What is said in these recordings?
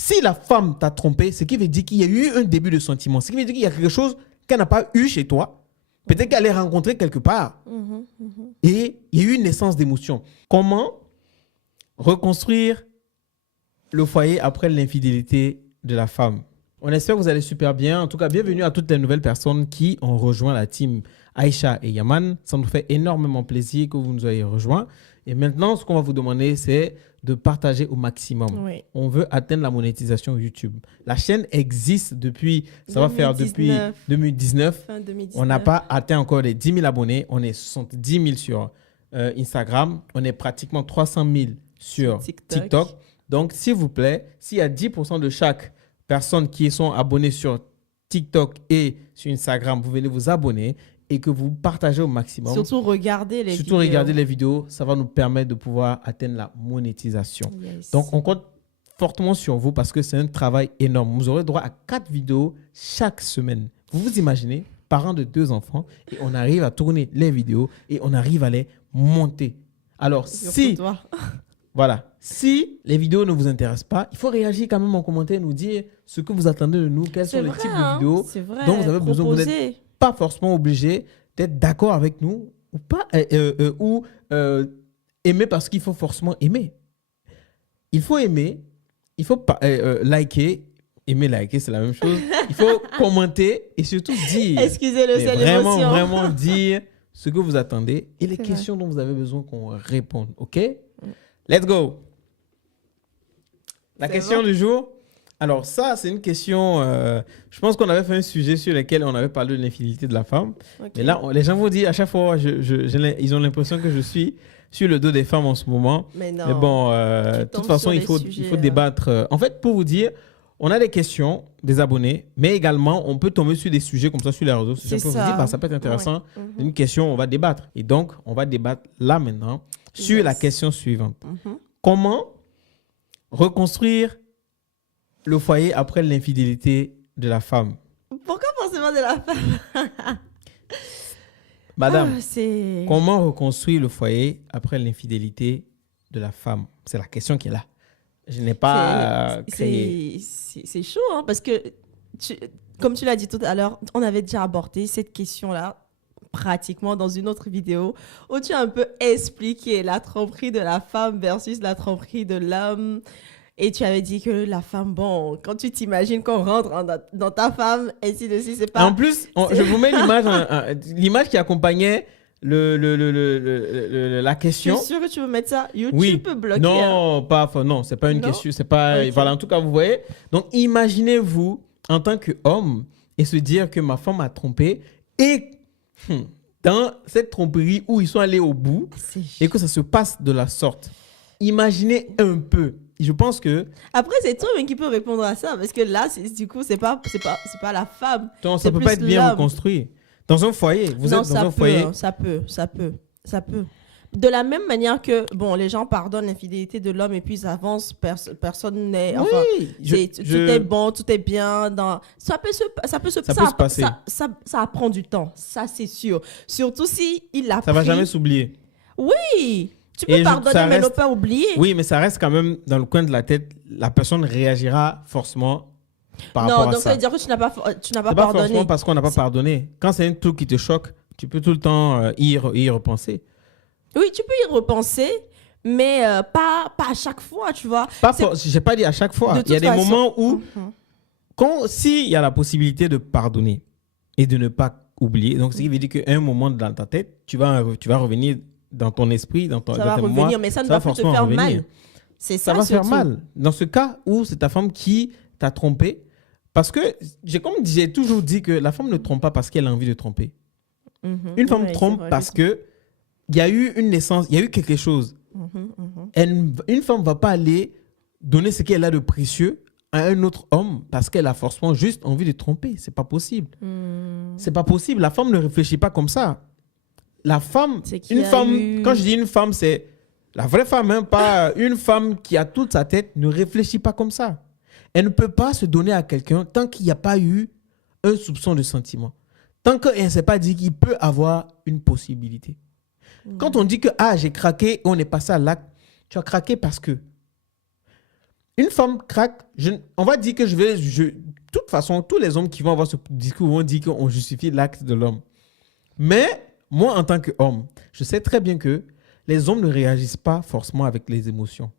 Si la femme t'a trompé, ce qui veut dire qu'il y a eu un début de sentiment. Ce qui veut dire qu'il y a quelque chose qu'elle n'a pas eu chez toi. Peut-être qu'elle l'a rencontré quelque part. Et il y a eu une naissance d'émotion. Comment reconstruire le foyer après l'infidélité de la femme? On espère que vous allez super bien. En tout cas, bienvenue à toutes les nouvelles personnes qui ont rejoint la team Aïcha et Yaman. Ça nous fait énormément plaisir que vous nous ayez rejoints. Et maintenant, ce qu'on va vous demander, c'est de partager au maximum. Oui. On veut atteindre la monétisation YouTube. La chaîne existe depuis, ça va faire depuis 2019. Fin 2019. On n'a pas atteint encore les 10 000 abonnés. On est 70 000 sur Instagram. On est pratiquement 300 000 sur TikTok. Donc, s'il vous plaît, s'il y a 10% de chaque personne qui sont abonnées sur TikTok et sur Instagram, vous venez vous abonner et que vous partagez au maximum. Surtout regarder les vidéos. Regarder les vidéos, ça va nous permettre de pouvoir atteindre la monétisation. Yes. Donc, on compte fortement sur vous parce que c'est un travail énorme. Vous aurez droit à 4 vidéos chaque semaine. Vous vous imaginez, parents de 2 enfants, et on arrive à tourner les vidéos et on arrive à les monter. Alors, voilà, si les vidéos ne vous intéressent pas, il faut réagir quand même en commentaire, nous dire ce que vous attendez de nous, quels sont les types de vidéos dont vous avez besoin. Vous n'êtes pas forcément obligé d'être d'accord avec nous ou pas, aimer parce qu'il faut forcément aimer. Il faut aimer, il faut liker. Aimer, liker, c'est la même chose. Il faut commenter et surtout dire. Excusez-le, c'est l'émotion. Vraiment dire ce que vous attendez et les questions dont vous avez besoin qu'on réponde. OK? Let's go. La question du jour. Alors ça, c'est une question... je pense qu'on avait fait un sujet sur lequel on avait parlé de l'infidélité de la femme. Okay. Et là, les gens vont dire à chaque fois, ils ont l'impression que je suis sur le dos des femmes en ce moment. Mais non. Mais bon, de toute façon, il faut débattre. En fait, pour vous dire, on a des questions des abonnés, mais également, on peut tomber sur des sujets comme ça sur les réseaux sociaux. On se dit, ça peut être intéressant. Ouais. Une question, on va débattre. Et donc, on va débattre là maintenant sur la question suivante. Comment reconstruire le foyer après l'infidélité de la femme? Pourquoi forcément de la femme? Madame, comment reconstruire le foyer après l'infidélité de la femme? C'est la question qui est là. Je n'ai pas créé. C'est chaud, hein, parce que, comme tu l'as dit tout à l'heure, on avait déjà abordé cette question-là pratiquement dans une autre vidéo où tu as un peu expliqué la tromperie de la femme versus la tromperie de l'homme. Et tu avais dit que la femme, bon, quand tu t'imagines qu'on rentre dans ta femme, ainsi de suite, c'est pas... En plus, je vous mets l'image qui accompagnait la question. Je suis sûr que tu veux mettre ça. YouTube peut bloquer. Non, non, c'est pas une question. C'est pas... Okay. Voilà, en tout cas, vous voyez. Donc, imaginez-vous en tant qu'homme et se dire que ma femme m'a trompé et dans cette tromperie où ils sont allés au bout et que ça se passe de la sorte. Imaginez un peu. Je pense que... Après, c'est toi qui peux répondre à ça. Parce que là, du coup, c'est pas la femme. Donc, ça peut pas être bien reconstruit. Dans un foyer, vous êtes dans un foyer... Ça peut. De la même manière que, bon, les gens pardonnent l'infidélité de l'homme et puis ils avancent, personne n'est... Enfin, tout est bon, tout est bien. Ça peut se passer. Ça prend du temps, ça c'est sûr. Surtout si il a Ça va jamais s'oublier. Oui. Tu peux pardonner, mais ne pas oublier. Oui, mais ça reste quand même dans le coin de la tête. La personne réagira forcément par rapport à ça. Non, donc ça veut dire que tu n'as pas pardonné. C'est pas forcément parce qu'on n'a pas pardonné. Quand c'est un truc qui te choque, tu peux tout le temps y repenser. Oui, tu peux y repenser, mais pas à chaque fois, tu vois. Je n'ai pas dit à chaque fois. Il y a des moments où, s'il y a la possibilité de pardonner et de ne pas oublier, donc ce qui veut dire qu'à un moment dans ta tête, tu vas revenir dans ton esprit, dans ton ça va revenir, mais ça ne va plus te faire mal. Ça va faire mal. Dans ce cas où c'est ta femme qui t'a trompé, parce que j'ai toujours dit que la femme ne trompe pas parce qu'elle a envie de tromper. Une femme trompe parce que il y a eu une naissance, il y a eu quelque chose. Une femme ne va pas aller donner ce qu'elle a de précieux à un autre homme parce qu'elle a forcément juste envie de tromper. C'est pas possible. C'est pas possible. La femme ne réfléchit pas comme ça. La femme, quand je dis une femme, c'est la vraie femme, hein, pas une femme qui a toute sa tête, ne réfléchit pas comme ça. Elle ne peut pas se donner à quelqu'un tant qu'il n'y a pas eu un soupçon de sentiment. Tant qu'elle ne s'est pas dit qu'il peut avoir une possibilité. Quand on dit que j'ai craqué et on est passé à l'acte, tu as craqué parce que une femme craque, on va dire que de toute façon, tous les hommes qui vont avoir ce discours vont dire qu'on justifie l'acte de l'homme. Mais moi, en tant qu'homme, je sais très bien que les hommes ne réagissent pas forcément avec les émotions.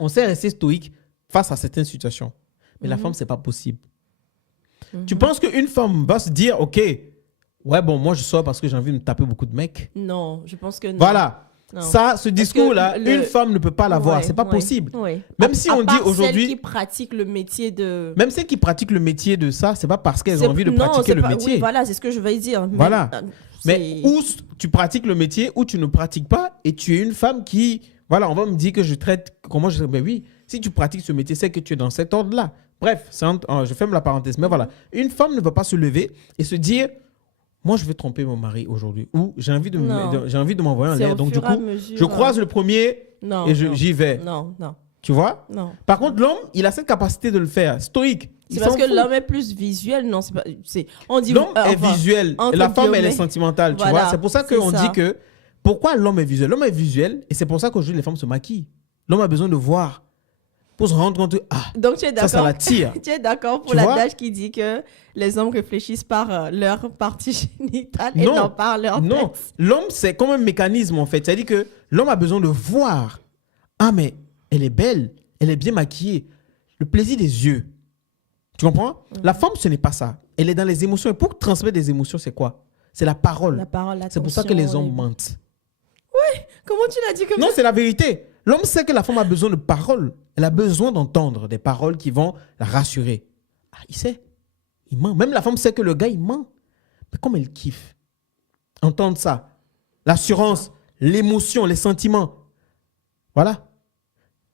On sait rester stoïque face à certaines situations. Mais la femme, c'est pas possible. Tu penses qu'une femme va se dire, OK, ouais, bon, moi, je sors parce que j'ai envie de me taper beaucoup de mecs? Non, je pense que non. Voilà. Non. Ça, ce discours-là, une femme ne peut pas l'avoir. C'est pas possible. Même si on dit aujourd'hui... Celles qui pratiquent le métier de... Même celles qui pratiquent le métier de ça, c'est pas parce qu'elles ont envie de pratiquer le métier. Oui, voilà, c'est ce que je vais dire. Voilà. Mais ou tu pratiques le métier ou tu ne pratiques pas et tu es une femme qui... Voilà, on va me dire que je traite... Comment je... Mais oui, si tu pratiques ce métier, c'est que tu es dans cet ordre-là. Bref, je ferme la parenthèse. Mais voilà, une femme ne va pas se lever et se dire... Moi, je vais tromper mon mari aujourd'hui. Ou j'ai envie de m'envoyer en l'air. Donc, du coup, je croise le premier et j'y vais. Non. Tu vois? Non. Par contre, l'homme, il a cette capacité de le faire. Stoïque. C'est parce que l'homme est plus visuel. Non, c'est pas... L'homme est visuel. Et la femme, elle est sentimentale. Tu vois? C'est pour ça qu'on dit que... Pourquoi l'homme est visuel? L'homme est visuel et c'est pour ça qu'aujourd'hui, les femmes se maquillent. L'homme a besoin de voir pour se rendre compte que donc tu es d'accord, ça l'attire. Tu es d'accord pour l'adage qui dit que les hommes réfléchissent par leur partie génitale et non par leur tête? Non, l'homme, c'est comme un mécanisme en fait. C'est-à-dire que l'homme a besoin de voir. Ah, mais elle est belle, elle est bien maquillée. Le plaisir des yeux. Tu comprends? La femme, ce n'est pas ça. Elle est dans les émotions. Et pour transmettre des émotions, c'est quoi? C'est la parole. La parole, c'est pour ça que les hommes mentent. Oui, comment tu l'as dit comme ça? Non, c'est la vérité. L'homme sait que la femme a besoin de paroles. Elle a besoin d'entendre des paroles qui vont la rassurer. Ah, il sait. Il ment. Même la femme sait que le gars, il ment. Mais comme elle kiffe. Entendre ça. L'assurance, l'émotion, les sentiments. Voilà.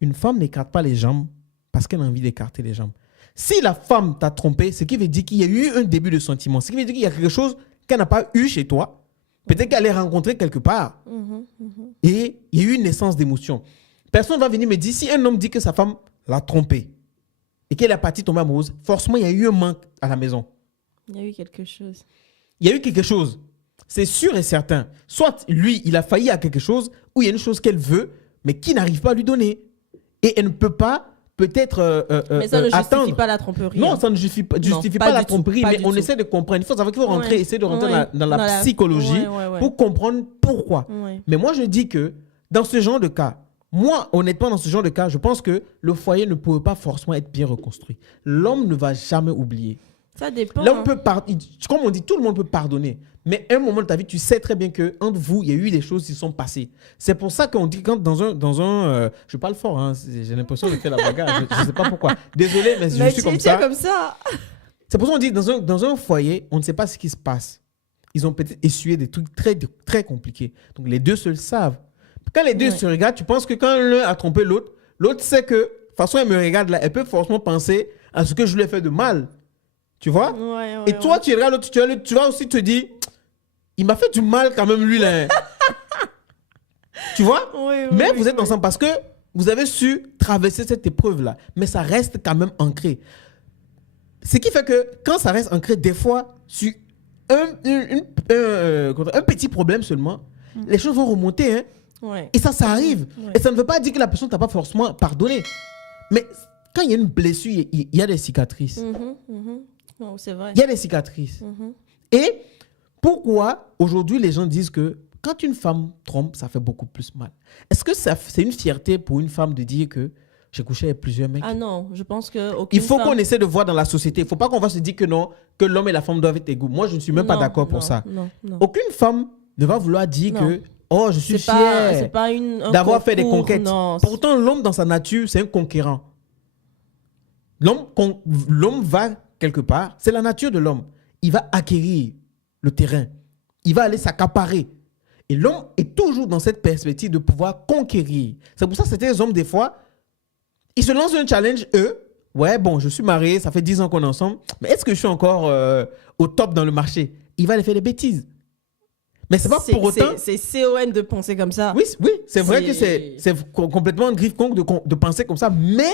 Une femme n'écarte pas les jambes parce qu'elle a envie d'écarter les jambes. Si la femme t'a trompé, ce qui veut dire qu'il y a eu un début de sentiment. Ce qui veut dire qu'il y a quelque chose qu'elle n'a pas eu chez toi. Peut-être qu'elle est rencontrée quelque part. Et il y a eu une naissance d'émotion. Personne ne va venir me dire, si un homme dit que sa femme l'a trompé et qu'elle est partie tomber amoureuse, forcément, il y a eu un manque à la maison. Il y a eu quelque chose. Il y a eu quelque chose. C'est sûr et certain. Soit lui, il a failli à quelque chose, ou il y a une chose qu'elle veut, mais qui n'arrive pas à lui donner. Et elle ne peut pas peut-être mais ça ne justifie pas la tromperie. Non, ça ne justifie pas la tromperie, mais on essaie de comprendre. Il faut savoir qu'il faut rentrer, essayer de rentrer dans la psychologie pour comprendre pourquoi. Mais moi, je dis que dans ce genre de cas, moi, honnêtement, dans ce genre de cas, je pense que le foyer ne peut pas forcément être bien reconstruit. L'homme ne va jamais oublier. Ça dépend. L'homme peut comme on dit, tout le monde peut pardonner. Mais à un moment de ta vie, tu sais très bien qu'entre vous, il y a eu des choses qui sont passées. C'est pour ça qu'on dit, quand dans un je parle fort, hein, j'ai l'impression de faire la bagarre, je ne sais pas pourquoi. Désolé, mais je suis comme ça. C'est pour ça qu'on dit, dans un foyer, on ne sait pas ce qui se passe. Ils ont peut-être essuyé des trucs très, très compliqués. Donc, les deux se le savent. Quand les deux se regardent, tu penses que quand l'un a trompé l'autre, l'autre sait que, de toute façon, elle me regarde là, elle peut forcément penser à ce que je lui ai fait de mal. Tu vois? Et toi, tu regardes l'autre, tu vas aussi te dire, il m'a fait du mal quand même, lui, là. Tu vois? Mais vous êtes ensemble parce que vous avez su traverser cette épreuve-là. Mais ça reste quand même ancré. Ce qui fait que quand ça reste ancré, des fois, sur un petit problème seulement, les choses vont remonter, hein. Et ça arrive. Et ça ne veut pas dire que la personne ne t'a pas forcément pardonné. Mais quand il y a une blessure, il y a des cicatrices. Non, c'est vrai. Il y a des cicatrices. Et pourquoi aujourd'hui les gens disent que quand une femme trompe, ça fait beaucoup plus mal? Est-ce que c'est une fierté pour une femme de dire que j'ai couché avec plusieurs mecs? Ah non, je pense que il faut qu'on essaie de voir dans la société. Il ne faut pas qu'on va se dire que non, que l'homme et la femme doivent être égaux. Moi, je ne suis même pas d'accord pour ça. Non. Aucune femme ne va vouloir dire que oh, je suis fier d'avoir fait des conquêtes. Non. Pourtant, l'homme, dans sa nature, c'est un conquérant. L'homme va quelque part. C'est la nature de l'homme. Il va acquérir le terrain. Il va aller s'accaparer. Et l'homme est toujours dans cette perspective de pouvoir conquérir. C'est pour ça que certains hommes, des fois, ils se lancent un challenge, eux. Ouais, bon, je suis marié, ça fait 10 ans qu'on est ensemble. Mais est-ce que je suis encore au top dans le marché? Il va aller faire des bêtises. Mais c'est pas pour autant... C'est CON de penser comme ça. Oui, c'est vrai que c'est complètement griffe-conque de penser comme ça, mais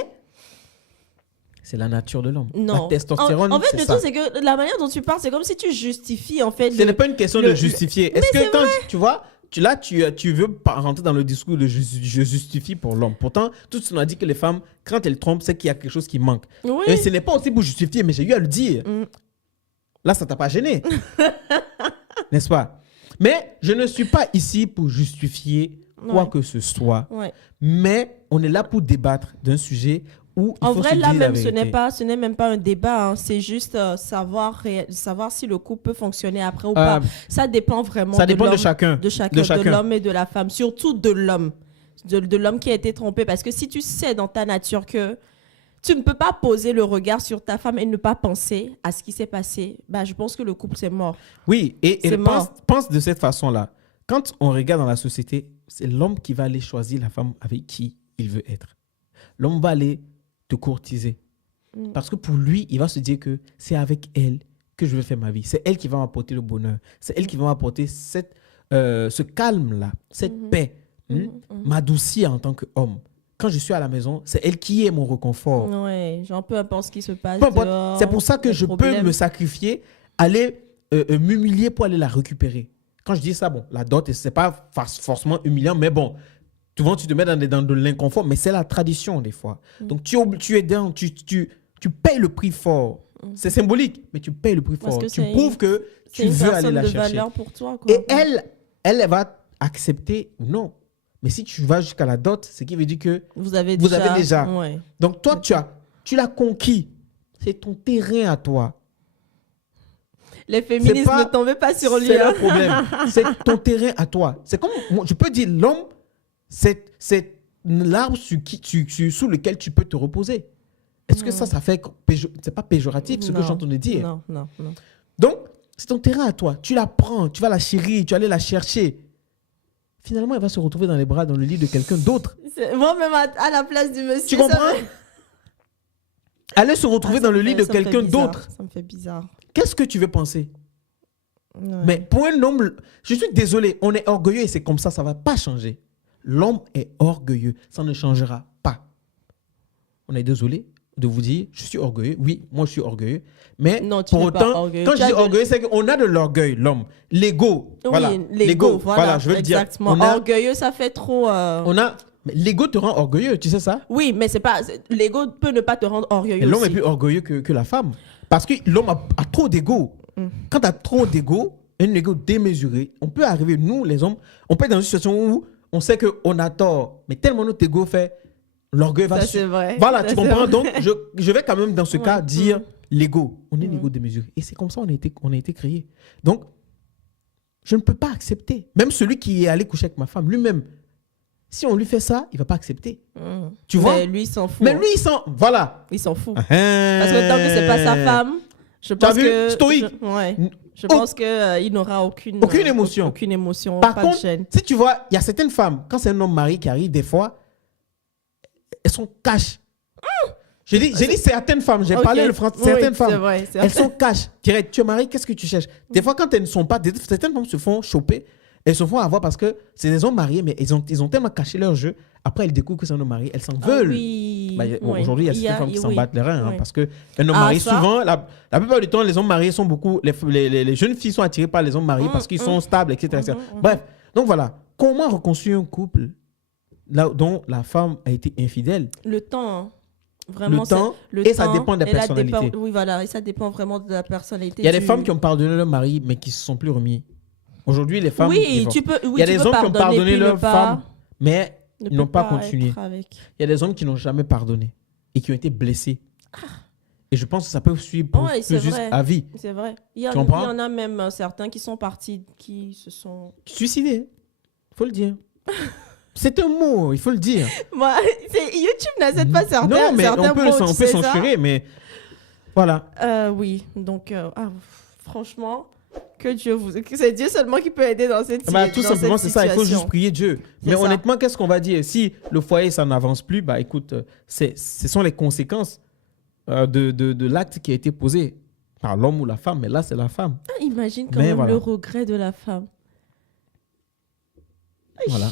c'est la nature de l'homme. Non. La testostérone, en fait, c'est le ça. truc, c'est que la manière dont tu parles, c'est comme si tu justifies, en fait... Ce n'est pas une question de justifier. Est-ce que quand tu vois, tu veux pas rentrer dans le discours de je justifie pour l'homme. Pourtant, tout ce qu'on a dit que les femmes, quand elles trompent, c'est qu'il y a quelque chose qui manque. Oui. Et ce n'est pas aussi pour justifier, mais j'ai eu à le dire. Là, ça t'a pas gêné. N'est-ce pas? Mais je ne suis pas ici pour justifier quoi que ce soit. Ouais. Mais on est là pour débattre d'un sujet où il en faut vrai, se là dire la même, vérité. ce n'est même pas un débat. Hein. C'est juste savoir si le couple peut fonctionner après ou pas. Ça dépend vraiment ça dépend de l'homme, chacun. de l'homme et de la femme. Surtout de l'homme. De l'homme qui a été trompé. Parce que si tu sais dans ta nature que tu ne peux pas poser le regard sur ta femme et ne pas penser à ce qui s'est passé, bah, je pense que le couple, c'est mort. Oui, et C'est mort. pense de cette façon-là. Quand on regarde dans la société, c'est l'homme qui va aller choisir la femme avec qui il veut être. L'homme va aller te courtiser. Parce que pour lui, il va se dire que c'est avec elle que je vais faire ma vie. C'est elle qui va m'apporter le bonheur. C'est elle qui va m'apporter ce calme-là, cette paix, m'adoucir en tant qu'homme. Quand je suis à la maison, c'est elle qui est mon réconfort. Ouais, genre peu importe ce qui se passe dehors, c'est pour ça que je peux me sacrifier, aller m'humilier pour aller la récupérer. Quand je dis ça, bon, la dot, c'est pas forcément humiliant, mais bon, souvent tu te mets dans de l'inconfort, mais c'est la tradition des fois. Donc tu es dans, tu payes le prix fort. C'est symbolique, mais tu payes le prix fort. Tu prouves que tu veux aller la chercher. C'est une valeur pour toi, quoi. Et elle va accepter ou non. Mais si tu vas jusqu'à la dot, ce qui veut dire que vous avez déjà. Ouais. Donc toi, tu l'as conquis. C'est ton terrain à toi. Les féministes ne tombaient pas sur lui. C'est le problème. C'est ton terrain à toi. C'est comme, je peux dire, l'homme, c'est l'arbre sous lequel tu peux te reposer. Est-ce que ça fait... C'est pas péjoratif ce que j'entends dire. Non. Donc, c'est ton terrain à toi. Tu la prends, tu vas la chérir, tu vas aller la chercher. Finalement, elle va se retrouver dans les bras, dans le lit de quelqu'un d'autre. Moi-même, à la place du monsieur. Tu comprends? Allez se retrouver dans le lit de quelqu'un d'autre. Ça me fait bizarre. Qu'est-ce que tu veux penser? Mais pour un homme, je suis désolé, on est orgueilleux et c'est comme ça ne va pas changer. L'homme est orgueilleux, ça ne changera pas. On est désolé de vous dire, je suis orgueilleux. Oui, moi je suis orgueilleux. Mais non, pour autant, quand je dis orgueilleux, c'est qu'on a de l'orgueil, l'homme. L'ego. Oui, voilà. L'ego, voilà, je veux exactement. dire. Orgueilleux, ça fait trop... L'ego te rend orgueilleux, tu sais ça? Oui, mais c'est pas... L'ego peut ne pas te rendre orgueilleux. L'homme est plus orgueilleux que la femme. Parce que l'homme a trop d'ego. Quand tu as trop d'ego, un ego démesuré, on peut arriver, nous les hommes, on peut être dans une situation où on sait qu'on a tort. Mais tellement notre ego fait, l'orgueil va... Ça, c'est vrai. Voilà, ça, tu comprends? Donc, je vais quand même dans ce cas dire l'ego. On est l'ego démesuré. Et c'est comme ça qu'on a été créé. Donc, je ne peux pas accepter. Même celui qui est allé coucher avec ma femme, lui-même, si on lui fait ça, il ne va pas accepter. Tu vois? Mais lui, il s'en fout. Mais lui, voilà. Il s'en fout. Parce que tant que ce n'est pas sa femme, je pense que... Stoïque. Je pense qu'il n'aura aucune émotion. Aucune émotion. Par pas contre, de gêne. si tu vois, il y a certaines femmes, quand c'est un homme marié qui arrive, des fois, elles sont cash. J'ai dit certaines femmes, j'ai parlé le français, certaines femmes. Vrai, elles sont cash. Tu es marié, qu'est-ce que tu cherches? Des fois, quand elles ne sont pas, certaines femmes se font choper, elles se font avoir parce que c'est des hommes mariés, mais ils ont tellement caché leur jeu. Après, elles découvrent que c'est un homme marié, elles s'en veulent. Oui. Aujourd'hui, il y a certaines femmes qui s'en battent les reins, parce que un homme marié, souvent, la plupart du temps, les hommes mariés sont beaucoup, les jeunes filles sont attirées par les hommes mariés parce qu'ils sont stables, etc. Bref, donc voilà. Comment reconstruire un couple là, dont la femme a été infidèle? Le temps, hein. Vraiment, ça dépend de la personnalité. Oui, voilà, et ça dépend vraiment de la personnalité. Il y a des femmes qui ont pardonné leur mari, mais qui ne se sont plus remis. Aujourd'hui, les femmes... Oui, il y a des hommes qui ont pardonné leur femme, mais ils n'ont pas continué. Il y a des hommes qui n'ont jamais pardonné et qui ont été blessés. Et je pense que ça peut suivre juste à vie. C'est vrai. Il y en a même certains qui sont partis, qui se sont... suicidés. Il faut le dire. C'est un mot, il faut le dire. Moi, YouTube n'accepte pas certains non, mais certains on peut censurer, mais voilà. Oui, donc franchement, c'est Dieu seulement qui peut aider dans cette situation. Tout simplement, c'est ça, il faut juste prier Dieu. Mais honnêtement, qu'est-ce qu'on va dire? Si le foyer, ça n'avance plus, bah écoute, ce sont les conséquences de l'acte qui a été posé par l'homme ou la femme, mais là, c'est la femme. Imagine quand même le regret de la femme. Voilà.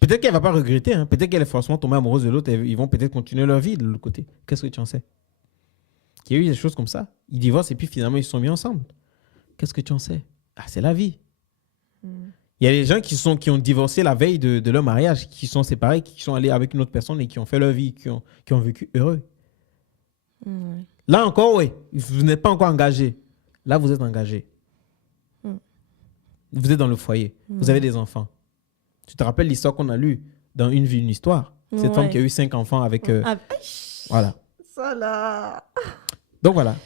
Peut-être qu'elle ne va pas regretter. Hein. Peut-être qu'elle est forcément tombée amoureuse de l'autre. Ils vont peut-être continuer leur vie de l'autre côté. Qu'est-ce que tu en sais? Il y a eu des choses comme ça. Ils divorcent et puis finalement, ils se sont mis ensemble. Qu'est-ce que tu en sais? Ah, c'est la vie. Il Il y a des gens qui ont divorcé la veille de leur mariage, qui sont séparés, qui sont allés avec une autre personne et qui ont fait leur vie, qui ont vécu heureux. Là encore, oui, vous n'êtes pas encore engagé. Là, vous êtes engagé. Vous êtes dans le foyer. Vous avez des enfants. Tu te rappelles l'histoire qu'on a lue dans Une vie, une histoire? Cette femme qui a eu 5 enfants avec... voilà. Ça là. Donc voilà.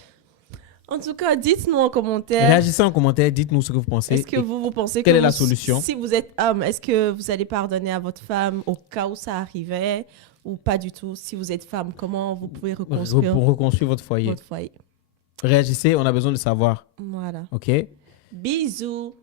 En tout cas, dites-nous en commentaire. Réagissez en commentaire, dites-nous ce que vous pensez. Est-ce que vous pensez quelle est la solution? Si vous êtes homme, est-ce que vous allez pardonner à votre femme au cas où ça arrivait ou pas du tout? Si vous êtes femme, comment vous pouvez reconstruire votre foyer? Votre foyer. Réagissez, on a besoin de savoir. Voilà. OK? Bisous.